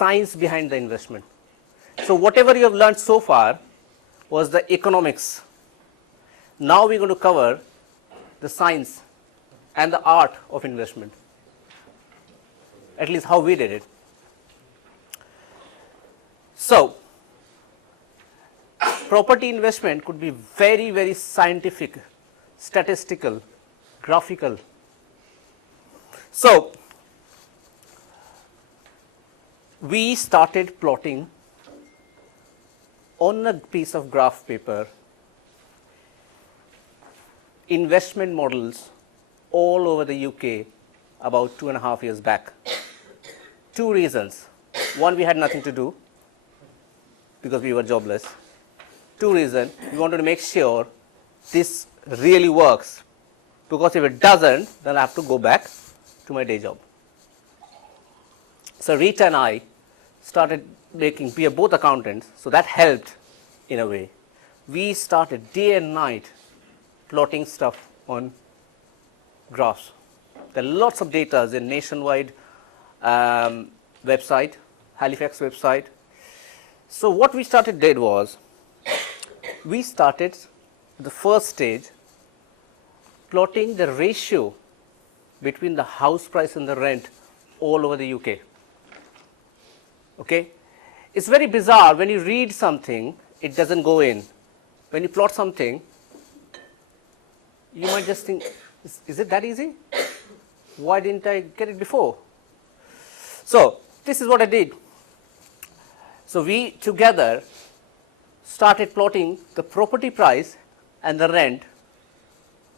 science behind the investment. So whatever you have learned so far was the economics. Now we're going to cover the science and the art of investment, at least how we did it. So property investment could be very, very scientific, statistical, graphical. So we started plotting on a piece of graph paper investment models all over the UK about 2.5 years back. Two reasons. One, we had nothing to do because we were jobless. Two reasons, we wanted to make sure this really works, because if it doesn't, then I have to go back to my day job. So Rita and I started making, we are both accountants, so that helped in a way. We started day and night plotting stuff on graphs. There are lots of data in Nationwide website, Halifax website. So what we did was, we started the first stage plotting the ratio between the house price and the rent all over the UK. Okay? It's very bizarre. When you read something, it doesn't go in. When you plot something, you might just think, is it that easy? Why didn't I get it before? So this is what I did. So we together started plotting the property price and the rent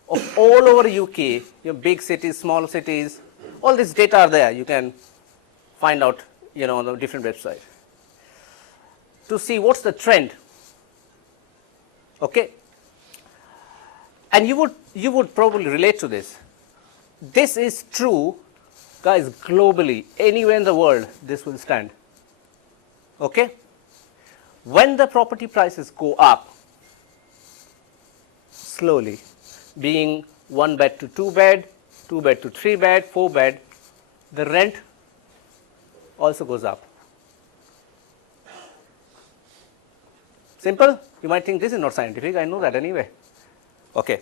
of all over UK, your big cities, small cities, all this data are there. You can find out, on the different websites to see what's the trend. Okay? And you would probably relate to this. This is true, guys, globally, anywhere in the world, this will stand. Okay? When the property prices go up slowly, being 1 bed to 2 bed, 2 bed to 3 bed, 4 bed, the rent also goes up. Simple? You might think this is not scientific, I know that anyway. Okay.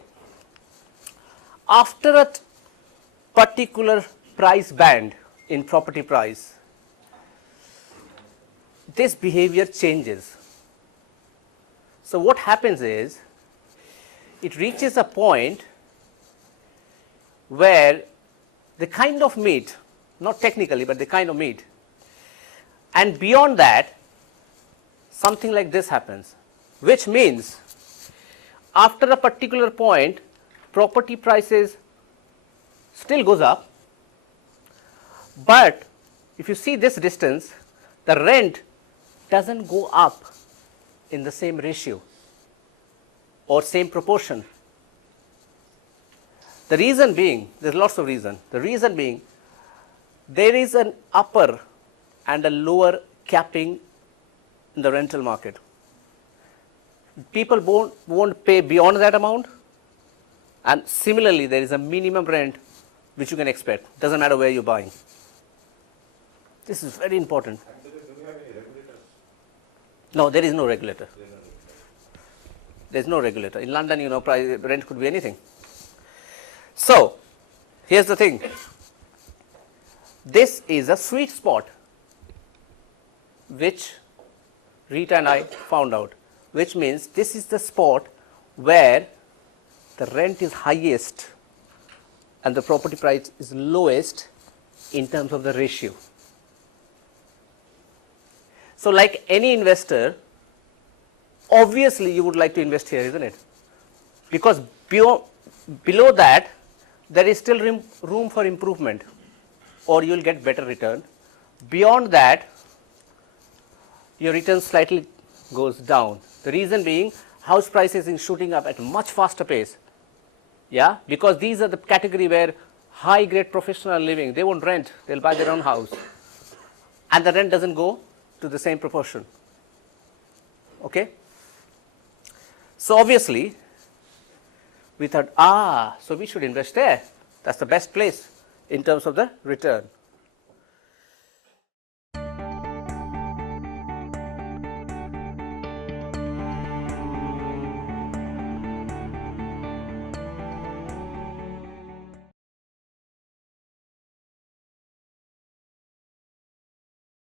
After a particular price band in property price, this behavior changes. So what happens is, it reaches a point where the kind of meet, not technically, but the kind of meet, and beyond that, something like this happens, which means after a particular point, property prices still goes up, but if you see this distance, the rent doesn't go up in the same ratio or same proportion. The reason being, there's lots of reasons. The reason being, there is an upper and a lower capping in the rental market. People won't pay beyond that amount, and similarly, there is a minimum rent which you can expect. Doesn't matter where you're buying. This is very important. Do you have any regulators? No, there is no regulator. There's no regulator. In London, rent could be anything. So, here's the thing. This is a sweet spot which Rita and I found out, which means this is the spot where the rent is highest and the property price is lowest in terms of the ratio. So like any investor, obviously you would like to invest here, isn't it? Because below that, there is still room for improvement, or you will get better return. Beyond that, your return slightly goes down. The reason being, house prices is shooting up at a much faster pace. Yeah, because these are the category where high grade professional living, they won't rent, they'll buy their own house. And the rent doesn't go to the same proportion. Okay? So obviously, we thought, so we should invest there. That's the best place in terms of the return.